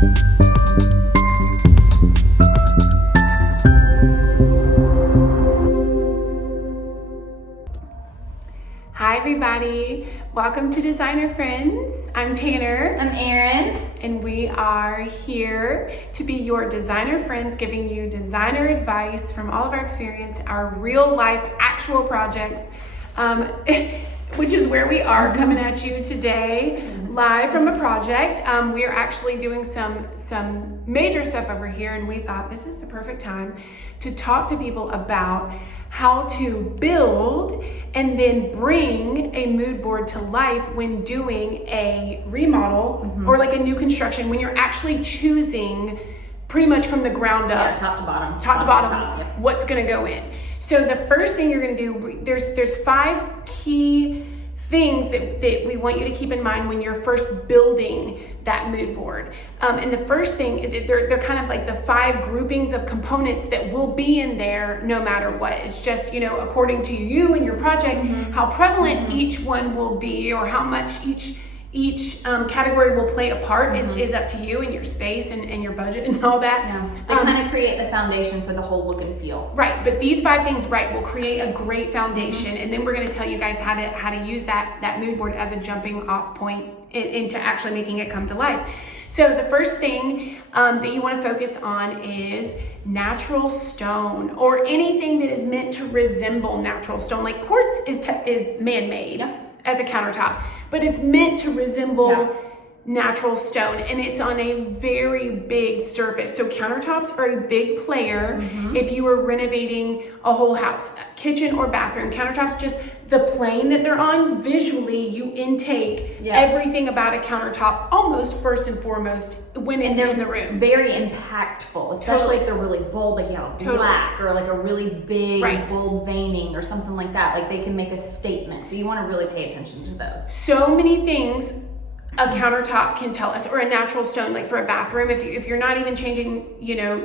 Hi everybody, welcome to Designer Friends. I'm Tanner. I'm Erin. And we are here to be your designer friends, giving you designer advice from all of our experience, our real life actual projects, which is where we are coming at you today, live from a project. We are actually doing some major stuff over here, and we thought this is the perfect time to talk to people about how to build and then bring a mood board to life when doing a remodel or like a new construction, when you're actually choosing pretty much from the ground up, top to bottom, yep, what's going to go in. So the first thing you're going to do, there's 5 key things that we want you to keep in mind when you're first building that mood board. And the first thing, they're kind of like the 5 groupings of components that will be in there no matter what. It's just, according to you and your project, how prevalent each one will be, or how much each category will play a part is up to you and your space and your budget and all that. Yeah. They kind of create the foundation for the whole look and feel. Right, but these 5 things, will create a great foundation, and then we're going to tell you guys how to use that mood board as a jumping off point into actually making it come to life. So the first thing that you want to focus on is natural stone, or anything that is meant to resemble natural stone. Like quartz is man-made as a countertop, but it's meant to resemble natural stone, and it's on a very big surface. So countertops are a big player if you were renovating a whole house, kitchen or bathroom. Countertops, just the plane that they're on, visually you intake everything about a countertop almost first and foremost when it's in the room. Very impactful, especially if they're really bold, like black, or like a really big bold veining or something like that. Like they can make a statement. So you want to really pay attention to those. So many things a countertop can tell us, or a natural stone, like for a bathroom, if you're not even changing,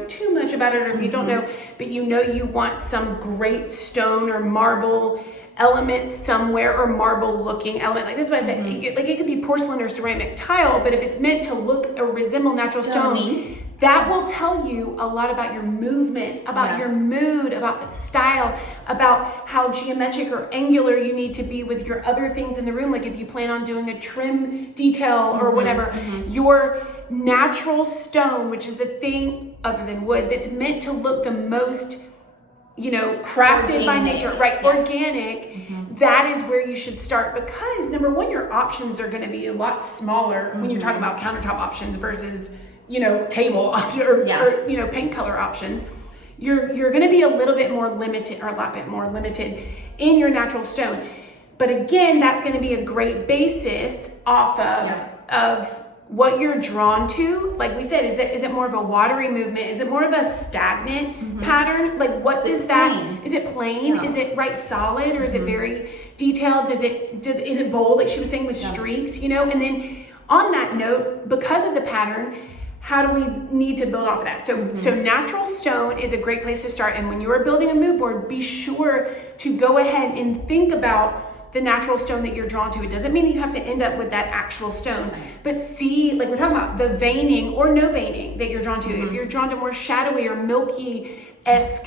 too much about it, or if you don't know, but you want some great stone or marble element somewhere, or marble looking element. Like this is what I said, like it could be porcelain or ceramic tile, but if it's meant to look or resemble natural stone, that will tell you a lot about your movement, about your mood, about the style, about how geometric or angular you need to be with your other things in the room. Like if you plan on doing a trim detail or whatever, your natural stone, which is the thing other than wood that's meant to look the most, crafted by nature, organic, that is where you should start, because number one, your options are going to be a lot smaller when you're talking about countertop options versus table option or paint color options. You're going to be a lot bit more limited in your natural stone. But again, that's going to be a great basis off of what you're drawn to. Like we said, is it more of a watery movement? Is it more of a stagnant pattern? Like what does that, is it plain? Is it solid, or is it very detailed? Is it bold, like she was saying, with streaks, and then on that note, because of the pattern, how do we need to build off of that? So natural stone is a great place to start. And when you are building a mood board, be sure to go ahead and think about the natural stone that you're drawn to. It doesn't mean that you have to end up with that actual stone, but see, like we're talking about, the veining or no veining that you're drawn to. If you're drawn to more shadowy or milky-esque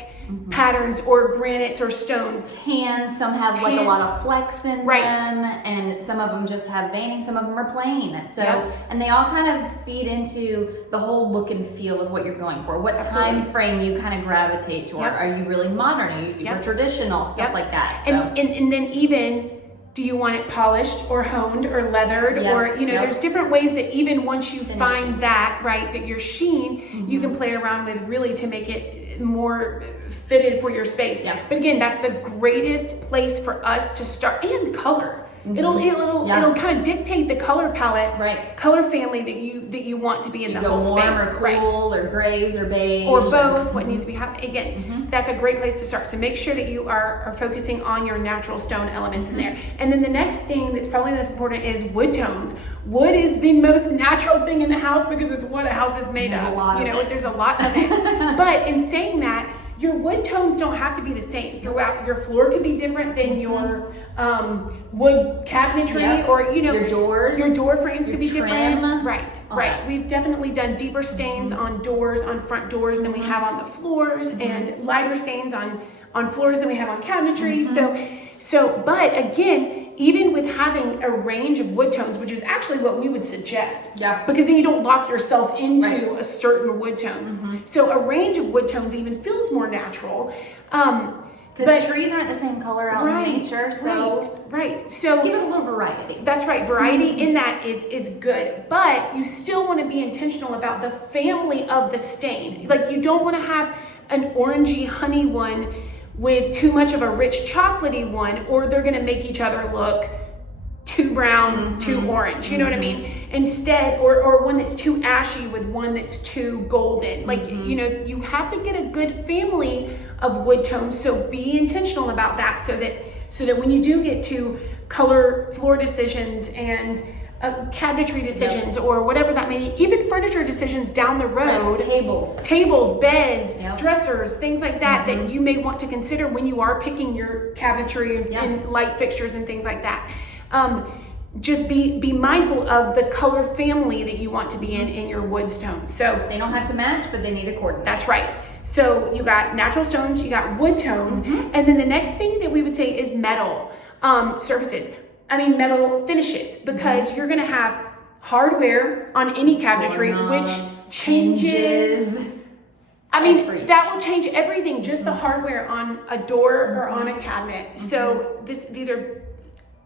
patterns or granites or stones. Tans, some have like a lot of flecks in them, and some of them just have veining, some of them are plain. So, and they all kind of feed into the whole look and feel of what you're going for. What time frame you kind of gravitate toward. Are you really modern? Are you super traditional? Stuff like that. So. And then even, do you want it polished or honed or leathered, or there's different ways that even once you find that that your sheen, you can play around with really to make it more fitted for your space. But again, that's the greatest place for us to start. And color. It'll kind of dictate the color palette, color family that you want to be in the whole space. Or cool, or grays, or beige, or both. What needs to be happening again? That's a great place to start. So make sure that you are focusing on your natural stone elements in there. And then the next thing that's probably most important is wood tones. Wood is the most natural thing in the house because it's what a house is made of. There's a lot of it. But in saying that, your wood tones don't have to be the same throughout. Your floor could be different than your wood cabinetry, or your doors. Your door frames could be different. Right. We've definitely done deeper stains on doors, on front doors than we have on the floors, and lighter stains on floors than we have on cabinetry. But again, even with having a range of wood tones, which is actually what we would suggest, because then you don't lock yourself into a certain wood tone. So a range of wood tones even feels more natural. Because trees aren't the same color out in nature, so so give it a little variety. That's right. Variety in that is good, but you still want to be intentional about the family of the stain. Like, you don't want to have an orangey honey one with too much of a rich chocolatey one, or they're going to make each other look too brown, too orange. You know what I mean? Instead, or one that's too ashy with one that's too golden. Like, you have to get a good family of wood tones. So be intentional about that, so that when you do get to color floor decisions and cabinetry decisions, or whatever that may be, even furniture decisions down the road, tables, beds, dressers, things like that, that you may want to consider when you are picking your cabinetry and light fixtures and things like that. Just be mindful of the color family that you want to be in your wood stones. So they don't have to match, but they need to coordinate. That's right. So you got natural stones, you got wood tones, and then the next thing that we would say is metal surfaces. Metal finishes, because you're going to have hardware on any cabinetry, which changes. That will change everything, just the hardware on a door or on a cabinet. So these are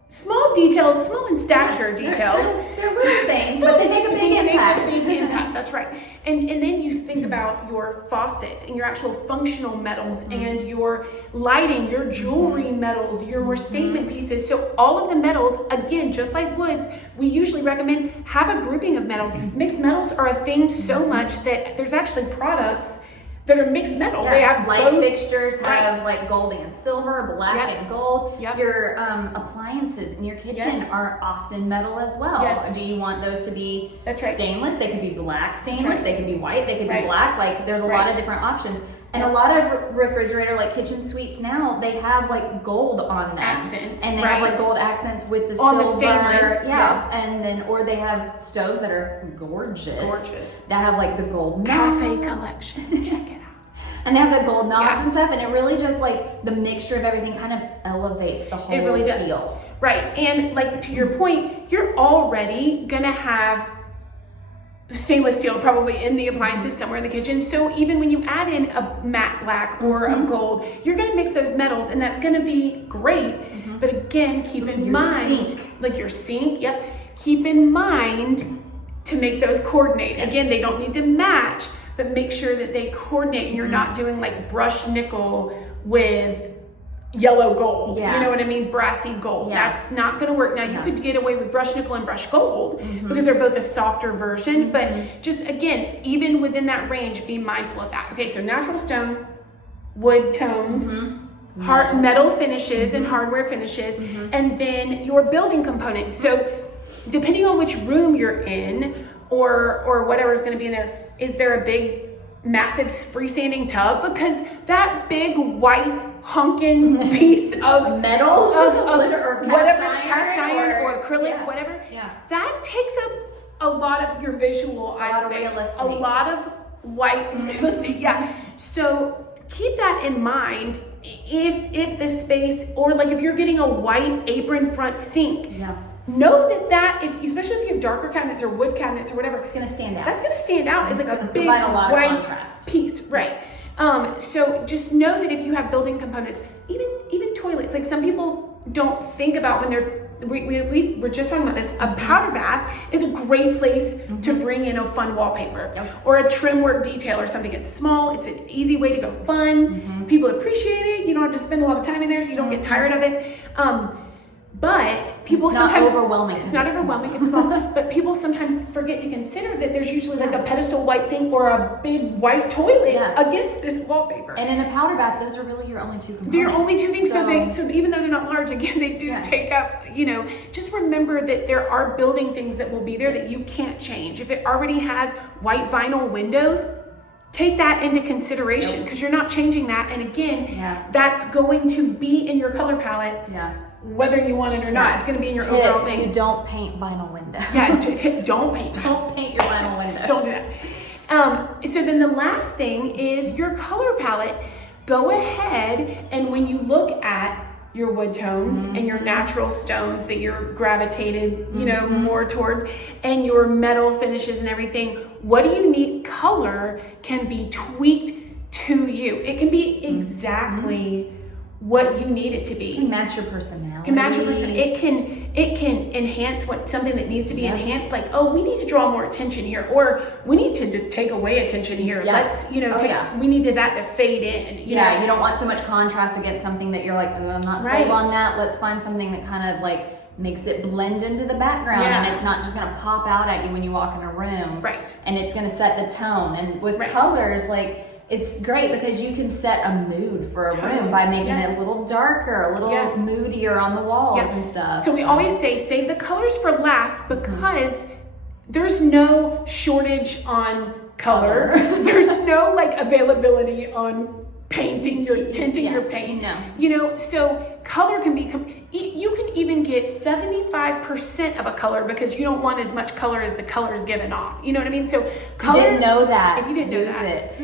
small details, small in stature details. They're little things, but they make a big impact. That's right. And then you think about your faucets and your actual functional metals, and your lighting, your jewelry metals, your more statement pieces. So all of the metals, again, just like woods, we usually recommend have a grouping of metals. Mixed metals are a thing so much that there's actually products that are mixed metal. They have light fixtures have like gold and silver, black and gold. Your appliances in your kitchen are often metal as well. Do you want those to be stainless? They could be black stainless. They could be white. They could be black. Like, there's a lot of different options. And a lot of refrigerator, like kitchen suites now, they have like gold on them. Accents. And they have like gold accents with the on silver. The stainless. And then, or they have stoves that are gorgeous. That have like the gold cafe collection. Check it out. And they have the gold knobs and stuff, and it really just, like, the mixture of everything kind of elevates the whole feel. Right. And like, to your point, you're already gonna have stainless steel probably in the appliances somewhere in the kitchen. So even when you add in a matte black or a gold, you're gonna mix those metals, and that's gonna be great. But again, keep in mind, like your sink, keep in mind to make those coordinate. Again, they don't need to match, but make sure that they coordinate, and you're not doing like brushed nickel with yellow gold. You know what I mean? Brassy gold. That's not going to work. Now, you could get away with brushed nickel and brushed gold because they're both a softer version, but just again, even within that range, be mindful of that. Okay, so natural stone, wood tones, metal finishes and hardware finishes, and then your building components. So depending on which room you're in, or whatever is going to be in there, is there a big, massive freestanding tub? Because that big white honking piece of metal, or whatever, cast iron or acrylic, whatever, that takes up a lot of your visual eye space, a lot of white real estate. So keep that in mind. If the space, or like if you're getting a white apron front sink, know that especially if you have darker cabinets or wood cabinets or whatever, it's going to stand out. That's going to stand out as like a big white piece, right? So just know that if you have building components, even toilets, like some people don't think about when they're, we were just talking about this, a powder bath is a great place to bring in a fun wallpaper or a trim work detail or something. It's small, it's an easy way to go fun. People appreciate it. You don't have to spend a lot of time in there, so you don't get tired of it. But people sometimes, it's not overwhelming. It's small. But people sometimes forget to consider that there's usually like a pedestal white sink or a big white toilet against this wallpaper. And in a powder bath, those are really your only two components. They're only two things. So even though they're not large, again, they do take up, just remember that there are building things that will be there that you can't change. If it already has white vinyl windows, take that into consideration, because you're not changing that. And again, that's going to be in your color palette. Whether you want it or not, it's going to be in your overall thing. You don't paint vinyl windows. Don't paint. Don't paint your vinyl windows. Don't do that. So then the last thing is your color palette. Go ahead, and when you look at your wood tones and your natural stones that you're gravitated, you know, more towards, and your metal finishes and everything, what do you need? Color can be tweaked to you. It can be exactly what you need it to be. It can match your personality. It can enhance something that needs to be enhanced. Like, oh, we need to draw more attention here, or we need to take away attention here. Let's, we needed that to fade in. You know? You don't want so much contrast against something that you're like, oh, I'm not sold on that. Let's find something that kind of like makes it blend into the background, and it's not just going to pop out at you when you walk in a room. And it's going to set the tone. And with colors, like, it's great because you can set a mood for a room by making it a little darker, a little moodier on the walls and stuff. So we always say, save the colors for last, because there's no shortage on color. There's no like availability on painting, tinting your paint. No. You know, so color can be, you can even get 75% of a color because you don't want as much color as the color is given off. You know what I mean? So color, you didn't know that. If you didn't know that.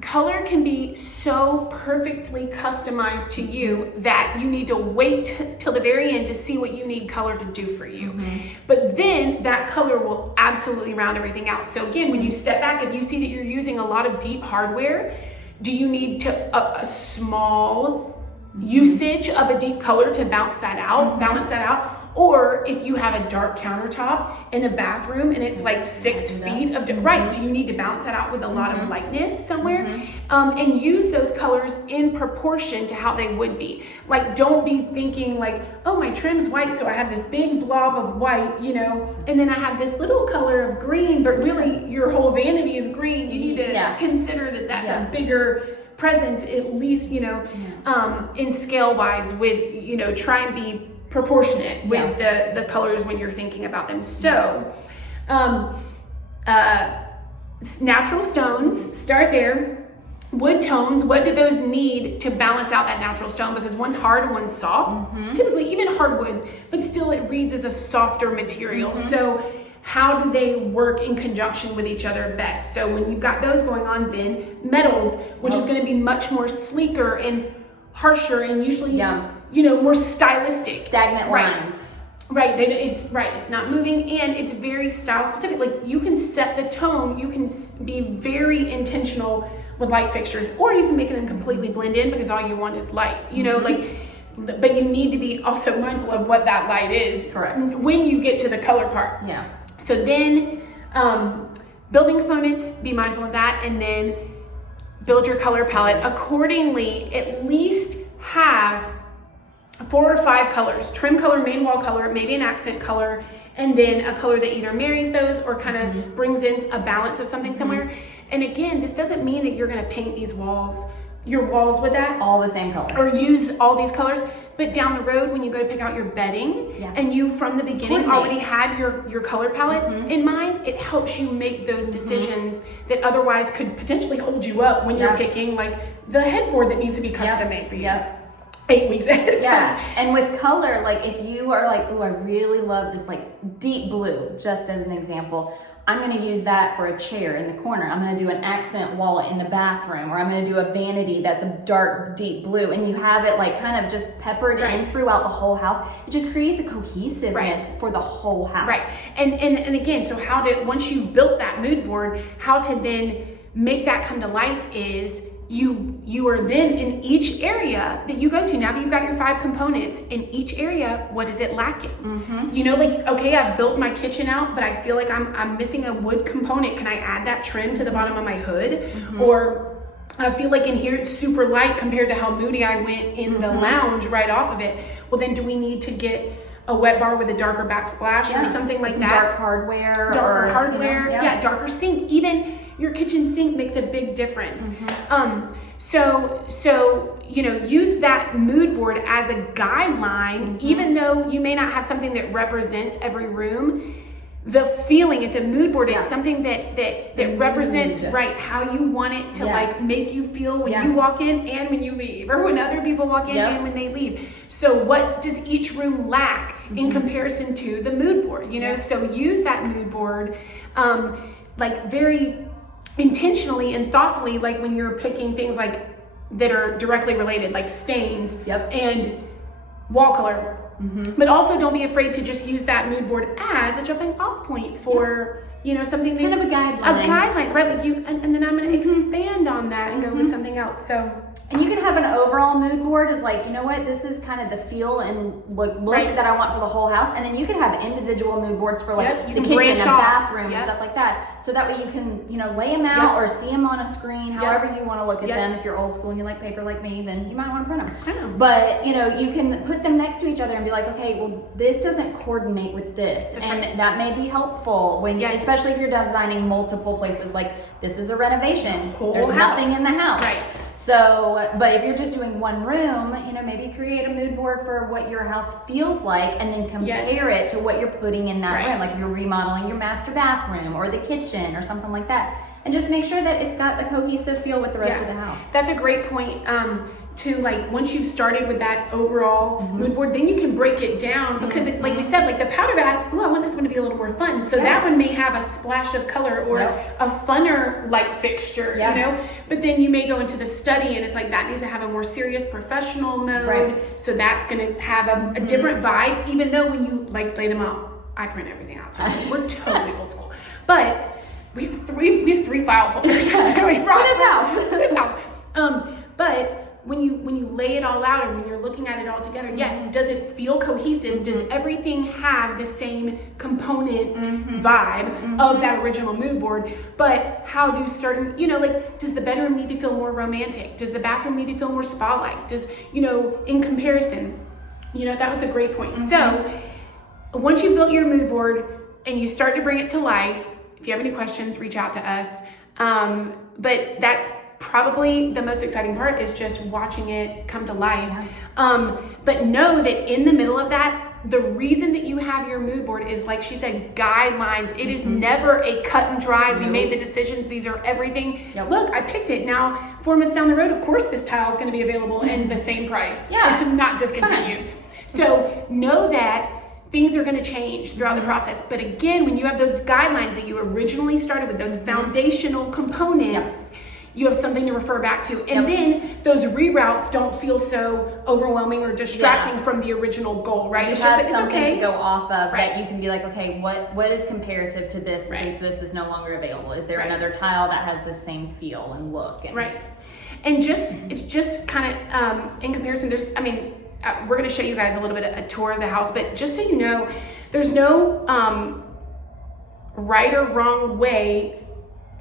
Color can be so perfectly customized to you that you need to wait till the very end to see what you need color to do for you. But then that color will absolutely round everything out. So again, when you step back, if you see that you're using a lot of deep hardware, do you need a small usage of a deep color to balance that out? Or if you have a dark countertop in a bathroom and it's like 6 feet of, do you need to balance that out with a lot of lightness somewhere? And use those colors in proportion to how they would be. Like, don't be thinking like, oh, my trim's white, so I have this big blob of white, you know, and then I have this little color of green, but really your whole vanity is green. You need to consider that that's a bigger presence, at least, you know, in scale wise, with, you know, try and be proportionate with the colors when you're thinking about them. So natural stones, start there. Wood tones, what do those need to balance out that natural stone? Because one's hard and one's soft, typically even hardwoods, but still it reads as a softer material. So how do they work in conjunction with each other best? So when you've got those going on, then metals, which is going to be much more sleeker and harsher and usually you know, more stylistic. Stagnant lines. It's not moving, and it's very style specific. Like, you can set the tone, you can be very intentional with light fixtures, or you can make them completely blend in because all you want is light, you know, like, but you need to be also mindful of what that light is. Correct. When you get to the color part. So then, building components, be mindful of that, and then build your color palette accordingly. At least have 4 or 5 colors: trim color, main wall color, maybe an accent color, and then a color that either marries those or kind of brings in a balance of something somewhere. And again, this doesn't mean that you're going to paint your walls with that all the same color, or use all these colors. But down the road, when you go to pick out your bedding, and you from the beginning already had your color palette in mind, it helps you make those decisions that otherwise could potentially hold you up when you're picking like the headboard that needs to be custom made for you. 8 weeks ahead of time. And with color, like if you are like, oh, I really love this like deep blue, just as an example, I'm going to use that for a chair in the corner. I'm going to do an accent wall in the bathroom, or I'm going to do a vanity that's a dark, deep blue, and you have it like kind of just peppered in throughout the whole house. It just creates a cohesiveness for the whole house. And again, so once you've built that mood board, how to then make that come to life is you are then in each area that you go to. Now that you've got your 5 components, in each area, what is it lacking? You know, like, okay, I've built my kitchen out, but I feel like I'm missing a wood component. Can I add that trim to the bottom of my hood? Or I feel like in here it's super light compared to how moody I went in the lounge right off of it. Well, then do we need to get a wet bar with a darker backsplash or something like some that? Dark hardware. Darker sink. Even your kitchen sink makes a big difference. So you know, use that mood board as a guideline, even though you may not have something that represents every room. the feeling. It's a mood board. It's something that represents how you want it to like make you feel when you walk in and when you leave, or when other people walk in and when they leave. So what does each room lack in comparison to the mood board? You know, so use that mood board like very intentionally and thoughtfully, like when you're picking things like that are directly related, like stains and wall color. But also don't be afraid to just use that mood board as a jumping off point for, you know, something kind of a guideline. A guideline, right? Like you, and then I'm going to expand on that and go with something else. So, and you can have an overall mood board as like, you know what, this is kind of the feel and look that I want for the whole house. And then you can have individual mood boards for like the kitchen and bathroom and stuff like that. So that way you can, you know, lay them out or see them on a screen, however you want to look at them. If you're old school and you like paper like me, then you might want to print them. But, you know, you can put them next to each other and be like, okay, well, this doesn't coordinate with this. That may be helpful when, especially if you're designing multiple places. Like, this is a renovation. There's nothing in the house. Right. So, but if you're just doing one room, you know, maybe create a mood board for what your house feels like and then compare it to what you're putting in that room. Like if you're remodeling your master bathroom or the kitchen or something like that. And just make sure that it's got a cohesive feel with the rest of the house. That's a great point. To like, once you've started with that overall mood board, then you can break it down because like we said, like the powder bath, I want this one to be a little more fun. So that one may have a splash of color or a funner light fixture, you know, but then you may go into the study and it's like, that needs to have a more serious professional mode. So that's going to have a different vibe, even though when you like lay them out, I print everything out. So we're totally old school, but we have three file folders for this house. But when you lay it all out and when you're looking at it all together, does it feel cohesive? Does everything have the same component vibe of that original mood board? But how do certain, you know, like, does the bedroom need to feel more romantic? Does the bathroom need to feel more spa-like? Does, you know, in comparison, you know, that was a great point. So once you built your mood board and you start to bring it to life, if you have any questions, reach out to us. But that's probably the most exciting part, is just watching it come to life. But know that in the middle of that, the reason that you have your mood board is, like she said, guidelines. It is never a cut and dry. We made the decisions. These are everything. Look, I picked it. Now, 4 months down the road, of course, this tile is going to be available in the same price. Not discontinued. So know that things are going to change throughout the process. But again, when you have those guidelines that you originally started with, those foundational components, you have something to refer back to. And then those reroutes don't feel so overwhelming or distracting from the original goal, right? It's just like, something to go off of that you can be like, okay, what is comparative to this since this is no longer available? Is there another tile that has the same feel and look? And and it's just kind of in comparison, there's, I mean, we're going to show you guys a little bit of a tour of the house, but just so you know, there's no right or wrong way,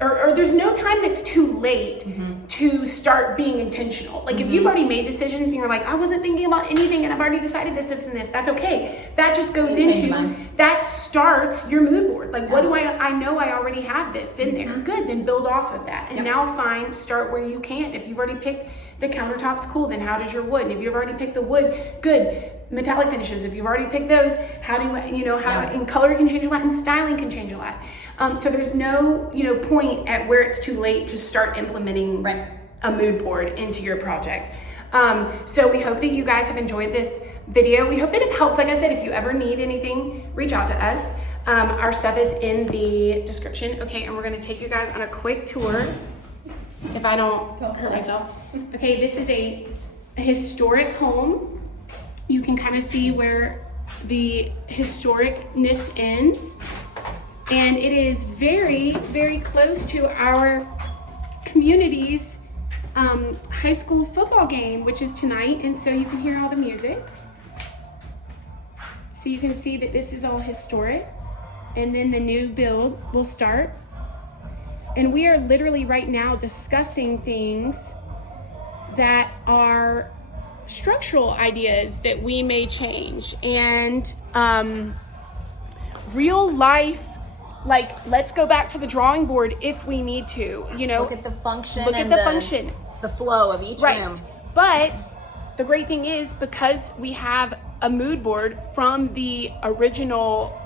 or there's no time that's too late to start being intentional. Like if you've already made decisions and you're like, I wasn't thinking about anything and I've already decided this, and this, that's okay. That just goes into, that starts your mood board. Like what do I know I already have this in there. Good, then build off of that. And now start where you can. If you've already picked the countertops, cool, then how does your wood? And if you've already picked the wood, good. Metallic finishes, if you've already picked those, how do you know, and color can change a lot and styling can change a lot. So there's no, point at where it's too late to start implementing a mood board into your project. So we hope that you guys have enjoyed this video. We hope that it helps. Like I said, if you ever need anything, reach out to us. Our stuff is in the description. Okay, and we're gonna take you guys on a quick tour. If I don't hurt myself. Okay, this is a historic home. You can kind of see where the historicness ends. And it is very, very close to our community's high school football game, which is tonight. And so you can hear all the music. So you can see that this is all historic. And then the new build will start. And we are literally right now discussing things that are structural ideas that we may change, and real life, like, let's go back to the drawing board if we need to, look at the function, the flow of each room. But the great thing is, because we have a mood board from the original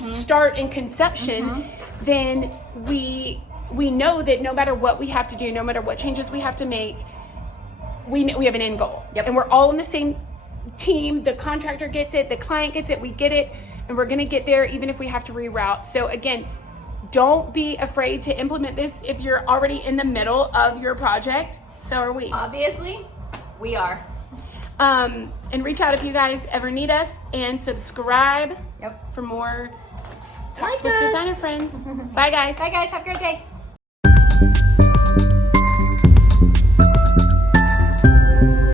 start in conception, then we know that no matter what we have to do, no matter what changes we have to make, we have an end goal. Yep. And we're all in the same team. The contractor gets it, the client gets it, we get it, and we're gonna get there even if we have to reroute. So again, don't be afraid to implement this if you're already in the middle of your project. So are we. Obviously, we are. And reach out if you guys ever need us, and subscribe Yep. for more Talks with Designer Friends. Bye guys. Bye guys, have a great day.